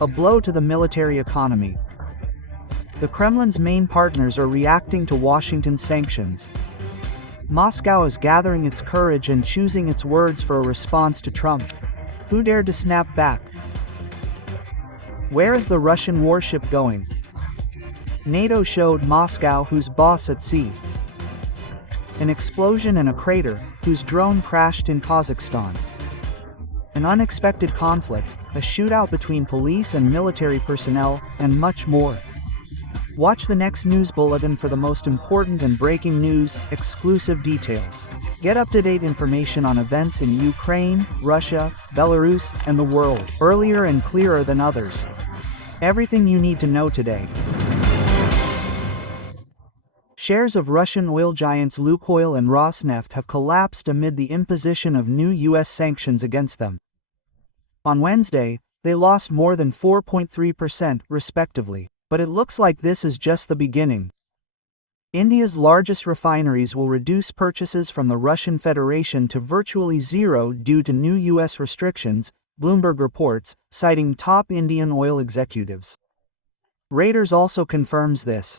a blow to the military economy. The Kremlin's main partners are reacting to Washington's sanctions. Moscow is gathering its courage and choosing its words for a response to Trump. Who dared to snap back? Where is the Russian warship going? NATO showed Moscow who's boss at sea. An explosion in a crater, whose drone crashed in Kazakhstan. An unexpected conflict, a shootout between police and military personnel, and much more. Watch the next news bulletin for the most important and breaking news, exclusive details. Get up-to-date information on events in Ukraine, Russia, Belarus, and the world, earlier and clearer than others. Everything you need to know today. Shares of Russian oil giants Lukoil and Rosneft have collapsed amid the imposition of new U.S. sanctions against them. On Wednesday, they lost more than 4.3%, respectively. But it looks like this is just the beginning. India's largest refineries will reduce purchases from the Russian Federation to virtually zero due to new U.S. restrictions, Bloomberg reports, citing top Indian oil executives. Reuters also confirms this.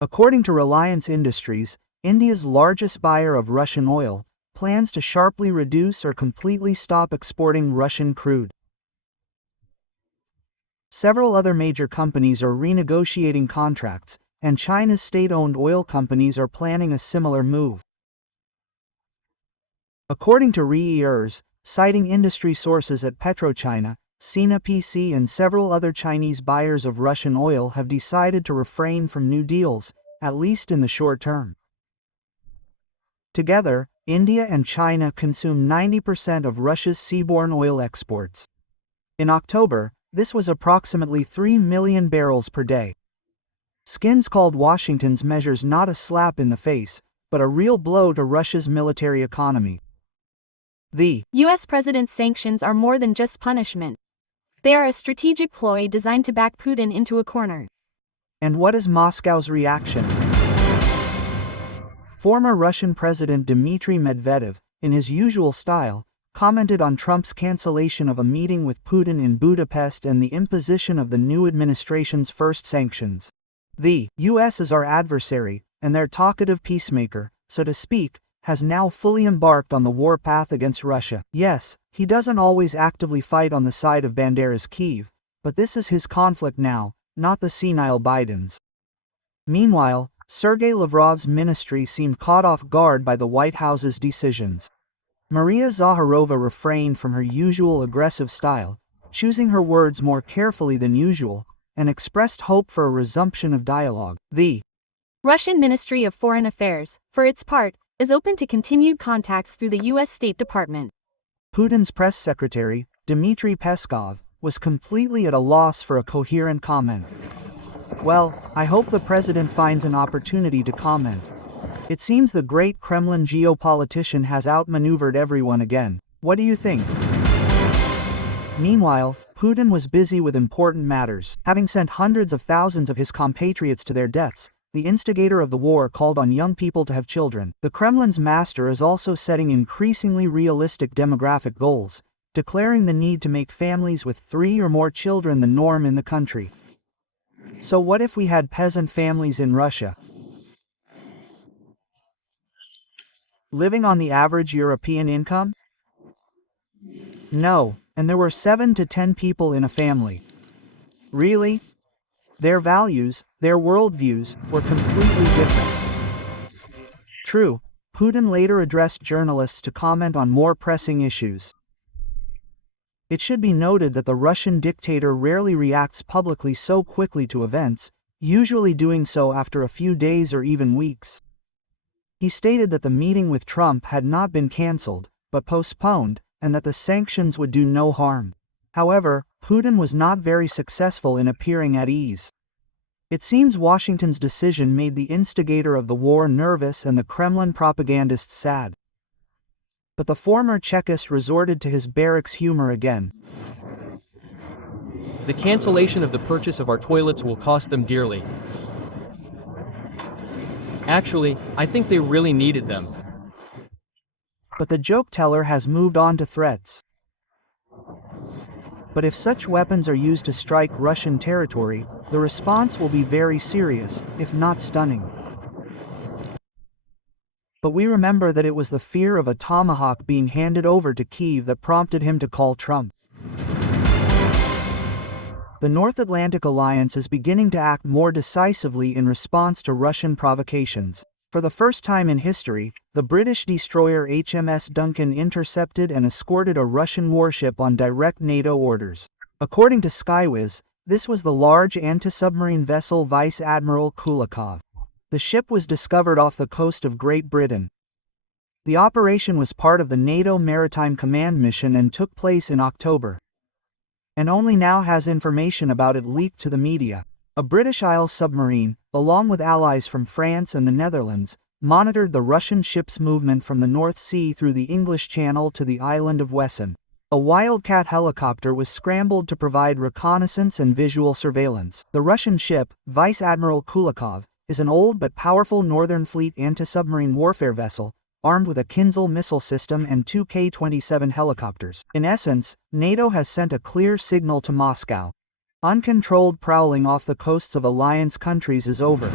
According to Reliance Industries, India's largest buyer of Russian oil, plans to sharply reduce or completely stop exporting Russian crude. Several other major companies are renegotiating contracts, and China's state-owned oil companies are planning a similar move. According to Reuters, citing industry sources at PetroChina, Sina PC and several other Chinese buyers of Russian oil have decided to refrain from new deals, at least in the short term. Together, India and China consume 90% of Russia's seaborne oil exports. In October, this was approximately 3 million barrels per day. Skins called Washington's measures not a slap in the face, but a real blow to Russia's military economy. The U.S. president's sanctions are more than just punishment. They are a strategic ploy designed to back Putin into a corner. And what is Moscow's reaction? Former Russian President Dmitry Medvedev, in his usual style, commented on Trump's cancellation of a meeting with Putin in Budapest and the imposition of the new administration's first sanctions. The U.S. is our adversary, and their talkative peacemaker, so to speak, has now fully embarked on the warpath against Russia. Yes, he doesn't always actively fight on the side of Bandera's Kyiv, but this is his conflict now, not the senile Biden's. Meanwhile, Sergei Lavrov's ministry seemed caught off guard by the White House's decisions. Maria Zakharova refrained from her usual aggressive style, choosing her words more carefully than usual, and expressed hope for a resumption of dialogue. The Russian Ministry of Foreign Affairs, for its part, is open to continued contacts through the U.S. State Department. Putin's press secretary, Dmitry Peskov, was completely at a loss for a coherent comment. Well, I hope the president finds an opportunity to comment. It seems the great Kremlin geopolitician has outmaneuvered everyone again. What do you think? Meanwhile, Putin was busy with important matters. Having sent hundreds of thousands of his compatriots to their deaths, the instigator of the war called on young people to have children. The Kremlin's master is also setting increasingly realistic demographic goals, declaring the need to make families with 3 or more children the norm in the country. So what if we had peasant families in Russia? Living on the average European income? No, and there were 7 to 10 people in a family. Really? Their values, their worldviews, were completely different. True, Putin later addressed journalists to comment on more pressing issues. It should be noted that the Russian dictator rarely reacts publicly so quickly to events, usually doing so after a few days or even weeks. He stated that the meeting with Trump had not been cancelled, but postponed, and that the sanctions would do no harm. However, Putin was not very successful in appearing at ease. It seems Washington's decision made the instigator of the war nervous and the Kremlin propagandists sad. But the former Chekist resorted to his barracks humor again. The cancellation of the purchase of our toilets will cost them dearly. Actually, I think they really needed them. But the joke teller has moved on to threats. But if such weapons are used to strike Russian territory, the response will be very serious, if not stunning. But we remember that it was the fear of a tomahawk being handed over to Kyiv that prompted him to call Trump. The North Atlantic Alliance is beginning to act more decisively in response to Russian provocations. For the first time in history, the British destroyer HMS Duncan intercepted and escorted a Russian warship on direct NATO orders. According to Skywiz, this was the large anti-submarine vessel Vice Admiral Kulikov. The ship was discovered off the coast of Great Britain. The operation was part of the NATO Maritime Command mission and took place in October. And only now has information about it leaked to the media. A British Isles submarine, along with allies from France and the Netherlands, monitored the Russian ship's movement from the North Sea through the English Channel to the island of Wesson. A Wildcat helicopter was scrambled to provide reconnaissance and visual surveillance. The Russian ship, Vice Admiral Kulikov, is an old but powerful Northern Fleet anti-submarine warfare vessel, armed with a Kinzhal missile system and two K-27 helicopters. In essence, NATO has sent a clear signal to Moscow. Uncontrolled prowling off the coasts of alliance countries is over.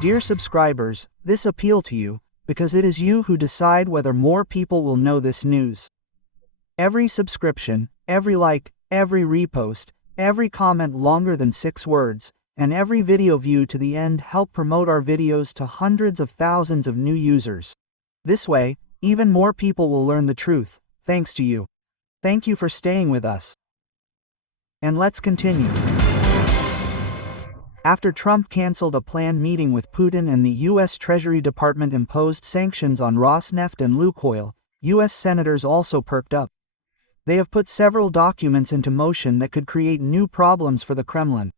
Dear subscribers, this appeal to you, because it is you who decide whether more people will know this news. Every subscription, every like, every repost, every comment longer than 6 words, and every video view to the end help promote our videos to hundreds of thousands of new users. This way, even more people will learn the truth, thanks to you. Thank you for staying with us. And let's continue. After Trump canceled a planned meeting with Putin and the U.S. Treasury Department imposed sanctions on Rosneft and Lukoil, U.S. senators also perked up. They have put several documents into motion that could create new problems for the Kremlin.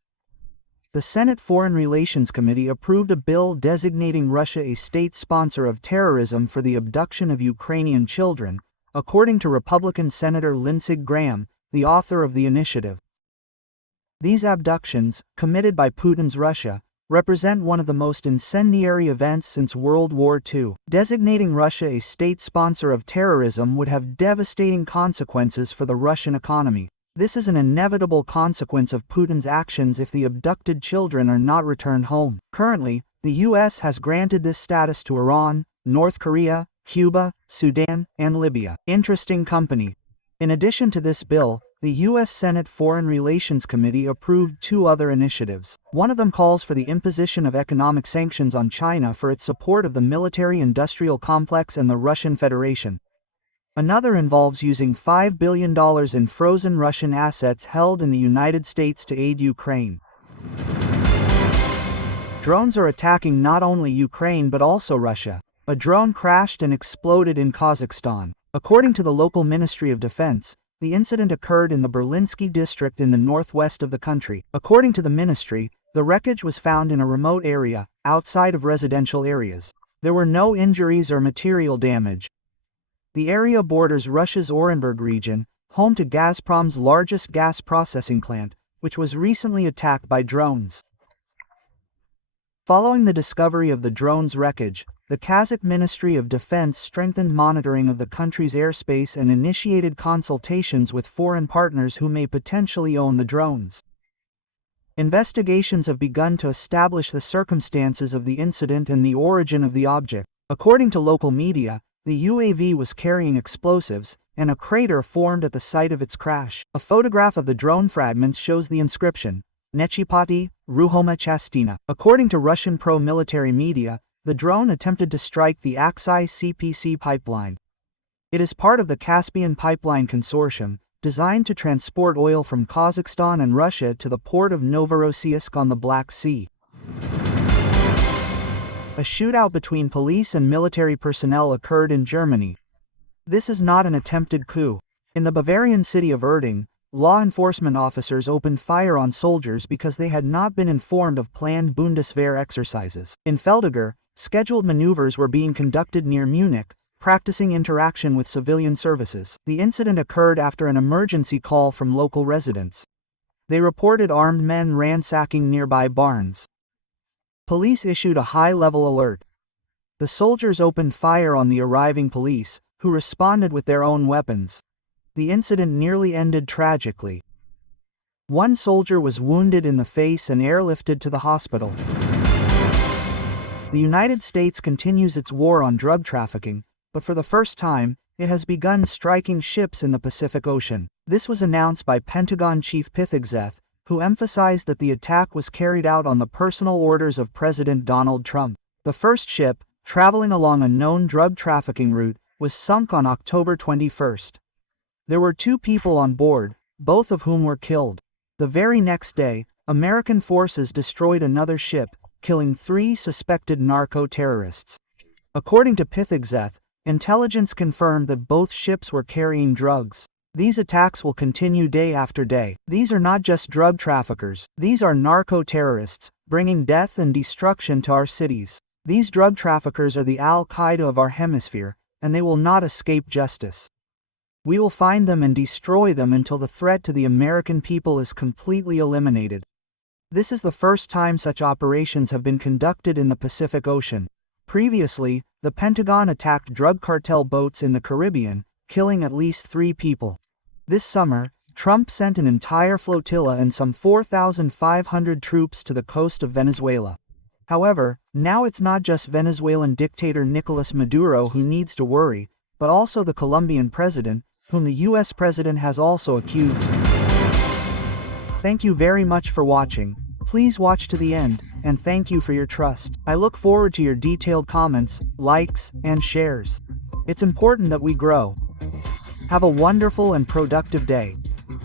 The Senate Foreign Relations Committee approved a bill designating Russia a state sponsor of terrorism for the abduction of Ukrainian children, according to Republican Senator Lindsey Graham, the author of the initiative. These abductions, committed by Putin's Russia, represent one of the most incendiary events since World War II. Designating Russia a state sponsor of terrorism would have devastating consequences for the Russian economy. This is an inevitable consequence of Putin's actions if the abducted children are not returned home. Currently, the U.S. has granted this status to Iran, North Korea, Cuba, Sudan, and Libya. Interesting company. In addition to this bill, the U.S. Senate Foreign Relations Committee approved 2 other initiatives. One of them calls for the imposition of economic sanctions on China for its support of the military-industrial complex and the Russian Federation. Another involves using $5 billion in frozen Russian assets held in the United States to aid Ukraine. Drones are attacking not only Ukraine but also Russia. A drone crashed and exploded in Kazakhstan. According to the local Ministry of Defense, the incident occurred in the Berlinsky district in the northwest of the country. According to the ministry, the wreckage was found in a remote area, outside of residential areas. There were no injuries or material damage. The area borders Russia's Orenburg region, home to Gazprom's largest gas processing plant, which was recently attacked by drones. Following the discovery of the drone's wreckage, the Kazakh Ministry of Defense strengthened monitoring of the country's airspace and initiated consultations with foreign partners who may potentially own the drones. Investigations have begun to establish the circumstances of the incident and the origin of the object. According to local media, the UAV was carrying explosives, and a crater formed at the site of its crash. A photograph of the drone fragments shows the inscription, Nechipati, Ruhoma Chastina. According to Russian pro-military media, the drone attempted to strike the Aksai CPC pipeline. It is part of the Caspian Pipeline Consortium, designed to transport oil from Kazakhstan and Russia to the port of Novorossiysk on the Black Sea. A shootout between police and military personnel occurred in Germany. This is not an attempted coup. In the Bavarian city of Erding, law enforcement officers opened fire on soldiers because they had not been informed of planned Bundeswehr exercises. In Feldiger, scheduled maneuvers were being conducted near Munich, practicing interaction with civilian services. The incident occurred after an emergency call from local residents. They reported armed men ransacking nearby barns. Police issued a high-level alert. The soldiers opened fire on the arriving police, who responded with their own weapons. the incident nearly ended tragically. One soldier was wounded in the face and airlifted to the hospital. The United States continues its war on drug trafficking, but for the first time, it has begun striking ships in the Pacific Ocean. This was announced by Pentagon Chief Pithexeth, who emphasized that the attack was carried out on the personal orders of President Donald Trump. The first ship, traveling along a known drug trafficking route, was sunk on October 21st. There were 2 people on board, both of whom were killed. The very next day, American forces destroyed another ship, killing 3 suspected narco-terrorists. According to Pithexeth, intelligence confirmed that both ships were carrying drugs. These attacks will continue day after day. These are not just drug traffickers, these are narco-terrorists, bringing death and destruction to our cities. These drug traffickers are the Al-Qaeda of our hemisphere, and they will not escape justice. We will find them and destroy them until the threat to the American people is completely eliminated. This is the first time such operations have been conducted in the Pacific Ocean. Previously, the Pentagon attacked drug cartel boats in the Caribbean, killing at least 3 people. This summer, Trump sent an entire flotilla and some 4,500 troops to the coast of Venezuela. However, now it's not just Venezuelan dictator Nicolas Maduro who needs to worry, but also the Colombian president, whom the US president has also accused. Thank you very much for watching. Please watch to the end, and thank you for your trust. I look forward to your detailed comments, likes, and shares. It's important that we grow. Have a wonderful and productive day.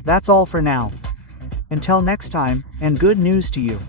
That's all for now. Until next time, and good news to you.